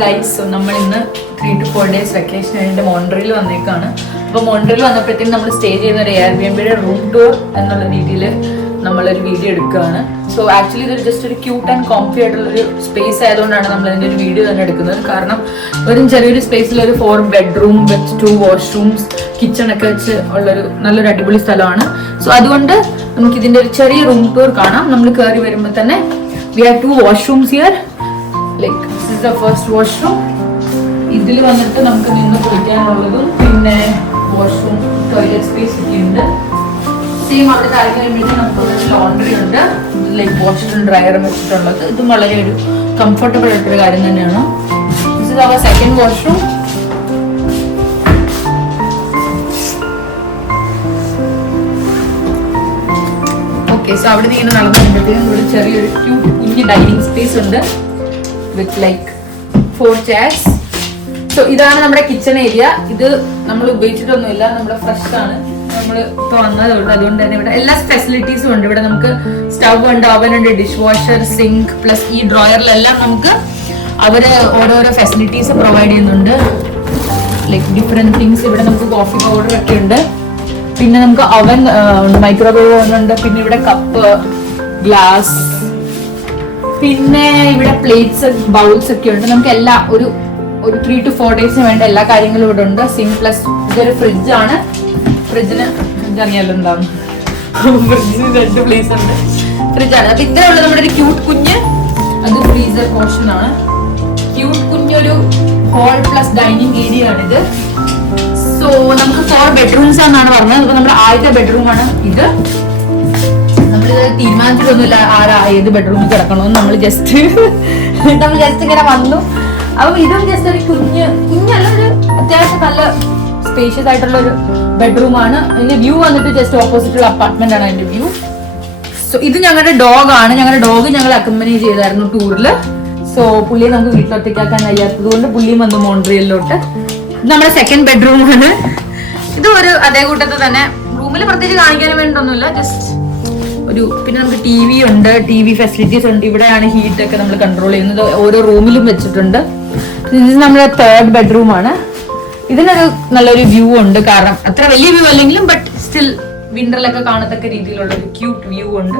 Guys, നമ്മൾ ഇന്ന് 3 to 4 days vacation കഴിഞ്ഞിട്ട് മോൺട്രിയിൽ വന്നേക്കാണ്. അപ്പോൾ മോൺട്രിയിൽ വന്നപ്പോഴത്തേക്കും നമ്മൾ സ്റ്റേ ചെയ്യുന്ന ഒരു എയർബിഎൻബിയുടെ റൂം ടൂർ എന്നുള്ള രീതിയിൽ നമ്മളൊരു വീഡിയോ എടുക്കുകയാണ്. സോ ആക്ച്വലി ഇതൊരു ജസ്റ്റ് ഒരു ക്യൂട്ട് ആൻഡ് കോംഫി ആയിട്ടുള്ളൊരു സ്പേസ് ആയതുകൊണ്ടാണ് നമ്മൾ അതിൻ്റെ ഒരു വീഡിയോ തന്നെ എടുക്കുന്നത്. കാരണം ഒരു ചെറിയൊരു സ്പേസിൽ ഒരു 4 bedroom വിത്ത് 2 washrooms കിച്ചണൊക്കെ വെച്ച് ഉള്ളൊരു നല്ലൊരു അടിപൊളി സ്ഥലമാണ്. സോ അതുകൊണ്ട് നമുക്ക് ഇതിൻ്റെ ഒരു ചെറിയ റൂം ടൂർ കാണാം. നമ്മൾ കയറി വരുമ്പോൾ തന്നെ we have 2 washrooms here. Like this is the first washroom. ഇതിൽ വന്നിട്ട് നമുക്ക് നിന്ന് കുളിക്കാനുള്ളതും പിന്നെ വാഷ്റൂം ടോയ്ലറ്റ് സ്പേസ് ഒക്കെ ഉണ്ട്. സെയിം അവിടെ കാര്യം കഴിയുമ്പോഴത്തേക്കും നമുക്ക് ലോണ്ടറി ഉണ്ട്, ലൈക്ക് വാഷറും ഡ്രയറും വെച്ചിട്ടുള്ളത്. ഇതും വളരെ ഒരു കംഫർട്ടബിൾ ആയിട്ടൊരു കാര്യം തന്നെയാണ്. This is our second washroom. Okay, so അവിടെ നിന്ന് ഇങ്ങനെ നടന്നു കഴിയുമ്പോഴത്തേക്കും ഇവിടെ ചെറിയൊരു ക്യൂട്ട് കുഞ്ഞ് ഡൈനിങ് സ്പേസ് ഉണ്ട് വിത്ത് ലൈക്ക് 4 chairs. സോ ഇതാണ് നമ്മുടെ കിച്ചൺ ഏരിയ. ഇത് നമ്മൾ ഉപയോഗിച്ചിട്ടൊന്നുമില്ല, നമ്മുടെ ഫ്രഷ് ആണ്, നമ്മൾ ഇപ്പോൾ വന്നതുകൊണ്ട്. അതുകൊണ്ട് തന്നെ ഇവിടെ എല്ലാ ഫെസിലിറ്റീസും ഉണ്ട്. ഇവിടെ നമുക്ക് സ്റ്റവ് ഉണ്ട്, ഓവൻ ഉണ്ട്, ഡിഷ് വാഷർ, സിങ്ക്, പ്ലസ് ഈ ഡ്രോയറിലെല്ലാം നമുക്ക് അവര് ഓരോരോ ഫെസിലിറ്റീസ് പ്രൊവൈഡ് ചെയ്യുന്നുണ്ട്. Like different things. ഇവിടെ നമുക്ക് കോഫി പൗഡർ ഒക്കെ ഉണ്ട്, പിന്നെ നമുക്ക് അവൻ ഉണ്ട്, മൈക്രോവേവ് ഓവൻ ഉണ്ട്, പിന്നെ ഇവിടെ കപ്പ്, ഗ്ലാസ്, പിന്നെ ഇവിടെ പ്ലേറ്റ്സ്, ബൗൾസ് ഒക്കെ ഉണ്ട്. നമുക്ക് എല്ലാ ഒരു 3 to 4 days വേണ്ട എല്ലാ കാര്യങ്ങളും ഇവിടെ ഉണ്ട്. സിങ്ക് പ്ലസ് ഇതൊരു ഫ്രിഡ്ജാണ്. ഫ്രിഡ്ജിന് അറിയാലോ എന്താണ്, ഫ്രിഡ്ജിന് 2 പ്ലേസ് ഉണ്ട്, ഫ്രിഡ്ജാണ്. അപ്പൊ ഇത്രേ ഉള്ളൂ നമ്മുടെ ഒരു ക്യൂട്ട് കുഞ്ഞ്. അത് ഫ്രീസർ പോർഷൻ ആണ്. ക്യൂട്ട് കുഞ്ഞൊരു ഹോൾ പ്ലസ് ഡൈനിങ് ഏരിയ ആണിത്. സോ നമുക്ക് 4 bedrooms ആണെന്നാണ് പറഞ്ഞത്. അപ്പൊ നമ്മുടെ ആദ്യത്തെ ബെഡ്റൂം ആണ് ഇത്. നമ്മളിത് തീരുമാനിച്ചിട്ടൊന്നുമില്ല ഏത് ബെഡ്റൂമിൽ കിടക്കണമെന്ന്. നമ്മൾ ജസ്റ്റ് ഇങ്ങനെ വന്നു. അപ്പൊ ഇതും ജസ്റ്റ് ഒരു കുഞ്ഞല്ല, ഒരു അത്യാവശ്യം നല്ല സ്പേഷ്യസ് ആയിട്ടുള്ള ഒരു ബെഡ്റൂം ആണ്. അതിന്റെ വ്യൂ വന്നിട്ട് ജസ്റ്റ് ഓപ്പോസിറ്റ് ഉള്ള അപ്പാർട്ട്മെന്റ് ആണ് അതിന്റെ വ്യൂ. സോ ഇത് ഞങ്ങളുടെ ഡോഗ് ആണ്. ഞങ്ങളുടെ ഡോഗ് ഞങ്ങൾ അക്കമ്പനി ചെയ്തായിരുന്നു ടൂറില്. സോ പുള്ളിയെ നമുക്ക് വീട്ടിലൊറ്റയ്ക്കാക്കാൻ കഴിയാത്തത് കൊണ്ട് പുള്ളിയും വന്നു മോൺട്രിയലിലോട്ട്. ഇത് നമ്മുടെ സെക്കൻഡ് ബെഡ്റൂം ആണ്. ഇതും ഒരു അതേ കൂട്ടത്തിൽ തന്നെ. റൂമിൽ പ്രത്യേകിച്ച് കാണിക്കാൻ വേണ്ടിയൊന്നുമില്ല, ജസ്റ്റ് ഒരു. പിന്നെ നമുക്ക് TV ഉണ്ട്, TV ഫെസിലിറ്റീസ് ഉണ്ട്. ഇവിടെയാണ് ഹീറ്റ് ഒക്കെ നമ്മൾ കൺട്രോൾ ചെയ്യുന്നത്. ഓരോ റൂമിലും വെച്ചിട്ടുണ്ട്. ഇത് നമ്മുടെ 3rd bedroom ആണ്. ഇതിനൊരു നല്ലൊരു വ്യൂ ഉണ്ട്, കാരണം അത്ര വലിയ വ്യൂ അല്ലെങ്കിലും ബട്ട് സ്റ്റിൽ വിന്ററിലൊക്കെ കാണത്തക്ക രീതിയിലുള്ള ഒരു ക്യൂട്ട് വ്യൂ ഉണ്ട്.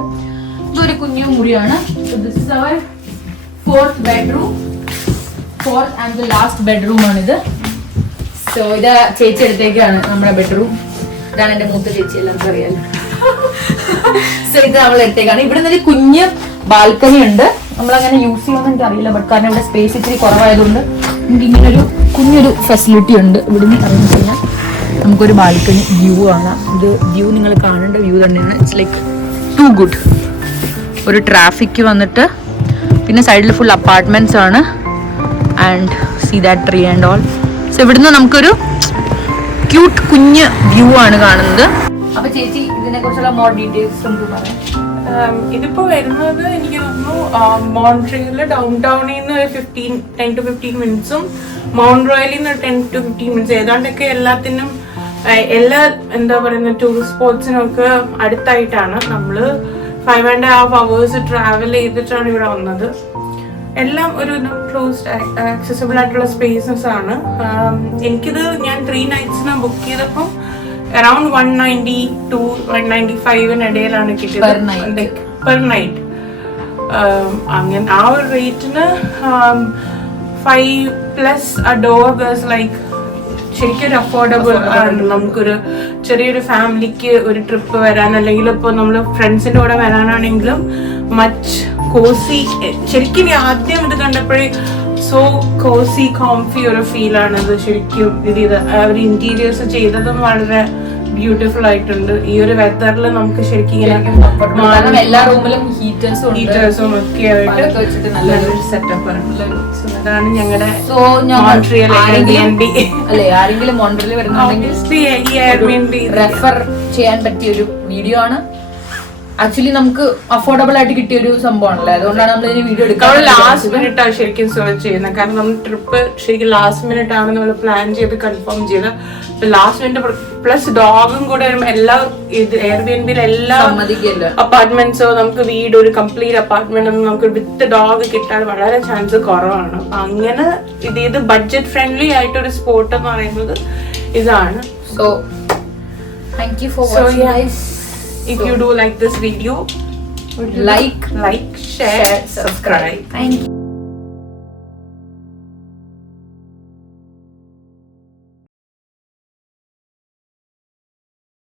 ഇതൊരു കുഞ്ഞു മുറിയാണ്. This is our 4th bedroom. 4th and the last bedroom ആണിത്. സോ ഇത് ചേച്ചി എടുത്തേക്കാണ് നമ്മുടെ ബെഡ്റൂം. ഇതാണ് എന്റെ മൂത്ത ചേച്ചി, എല്ലാവർക്കും അറിയാലോ. സോ ഇത് നമ്മൾ എടുത്തേക്കാണ്. ഇവിടെ നിന്നൊരു കുഞ്ഞ് ബാൽക്കണി ഉണ്ട്. നമ്മളങ്ങനെ യൂസ് ചെയ്യുമെന്ന് എനിക്ക് അറിയില്ല, ബട്ട് കാരണം ഇവിടെ സ്പേസ് ഇച്ചിരി കുറവായതുകൊണ്ട് നമുക്ക് ഇങ്ങനൊരു കുഞ്ഞൊരു ഫെസിലിറ്റി ഉണ്ട്. ഇവിടുന്ന് ഇറങ്ങി കഴിഞ്ഞാൽ നമുക്കൊരു ബാൽക്കണി വ്യൂ ആണ്. ഇത് വ്യൂ നിങ്ങൾ കാണേണ്ട വ്യൂ തന്നെയാണ്. It's like too good. ഒരു ട്രാഫിക് വന്നിട്ട് പിന്നെ സൈഡിൽ ഫുൾ അപ്പാർട്ട്മെന്റ്സ് ആണ്. And see that tree and all. So ഇവിടുന്ന് നമുക്കൊരു ക്യൂട്ട് കുഞ്ഞ് വ്യൂ ആണ് കാണുന്നത്. അപ്പൊ ചേച്ചി ഇതിനെ കുറിച്ചുള്ള മോർ ഡീറ്റെയിൽസ് നമുക്ക് പറയാം. ഇതിപ്പോ വരുന്നത് എനിക്ക് തോന്നുന്നു മോൺട്രിയലില് ഡൗൺ ടൗണിൽ നിന്ന് 10 to 15 minutes, മൗണ്ട് റോയലിൽ നിന്ന് 10 to 15 minutes, ഏതാണ്ടൊക്കെ എല്ലാത്തിനും എല്ലാ എന്താ പറയുന്ന ടൂറിസ്റ്റ് സ്പോട്സിനൊക്കെ അടുത്തായിട്ടാണ്. നമ്മള് 5.5 hours ട്രാവൽ ചെയ്തിട്ടാണ് ഇവിടെ വന്നത്. എല്ലാം ഒരു ക്ലോസ്ഡ് ആക്സസിബിൾ ആയിട്ടുള്ള സ്പേസസ് ആണ്. എനിക്കിത് ഞാൻ 3 nights ബുക്ക് ചെയ്തപ്പോൾ അറൌണ്ട് 190 to 195 ഇടയിലാണ് കിട്ടിയത് പെർ നൈറ്റ്. അങ്ങനെ ആ ഒരു റേറ്റിന് 5+ a dog is like ശരിക്കും ഒരു അഫോർഡബിൾ ആണ്. നമുക്കൊരു ചെറിയൊരു ഫാമിലിക്ക് ഒരു ട്രിപ്പ് വരാൻ, അല്ലെങ്കിൽ ഇപ്പോൾ നമ്മൾ ഫ്രണ്ട്സിൻ്റെ കൂടെ വരാനാണെങ്കിലും മച്ച് കോസി. ശരിക്കും ആദ്യം ഇത് കണ്ടപ്പോഴേ സോ കോസി കോംഫി ഒരു ഫീലാണ് ഇത്. ശരിക്കും ഇത് അവർ ഇന്റീരിയേഴ്സ് ചെയ്തതും വളരെ ബ്യൂട്ടിഫുൾ ആയിട്ടുണ്ട്. ഈ ഒരു വെതറിൽ നമുക്ക് ശരിക്കും എല്ലാ റൂമിലും ഹീറ്റേഴ്സും ഒക്കെ ആയിട്ട് നല്ലൊരു സെറ്റപ്പ് ആണ്. അതാണ് ഞങ്ങളുടെ ആരെങ്കിലും മോൺട്രിയൽ വരുന്നുണ്ടെങ്കിൽ റെഫർ ചെയ്യാൻ പറ്റിയ ഒരു വീഡിയോ ആണ്. ആക്ച്വലി നമുക്ക് അഫോർഡബിൾ ആയിട്ട് കിട്ടിയ ഒരു സംഭവമാണല്ലേ, അതുകൊണ്ടാണ് നമ്മൾ ഇതിന് വീഡിയോ നമ്മൾ ലാസ്റ്റ് മിനിറ്റ് ആണ് ശരിക്കും സെർച്ച് ചെയ്യുന്നത്. കാരണം നമ്മൾ ട്രിപ്പ് ശരിക്കും ലാസ്റ്റ് മിനിറ്റ് ആണ് നമ്മൾ പ്ലാൻ ചെയ്ത് കൺഫേം ചെയ്ത്. ലാസ്റ്റ് മിനിറ്റ് പ്ലസ് ഡോഗും കൂടെ എല്ലാ ഇത് എയർബിഎൻബിയിൽ എല്ലാ അപ്പാർട്ട്മെന്റ്സോ നമുക്ക് വീട് ഒരു കംപ്ലീറ്റ് അപ്പാർട്ട്മെന്റ് ഒന്നും നമുക്ക് വിത്ത് ഡോഗ് കിട്ടാൻ വളരെ ചാൻസ് കുറവാണ്. അപ്പൊ അങ്ങനെ ഇത് ബഡ്ജറ്റ് ഫ്രണ്ട്ലി ആയിട്ടൊരു സ്പോട്ട് എന്ന് പറയുന്നത് ഇതാണ്. So thank you for watching guys. If you do like this video, like, share, subscribe. Thank you.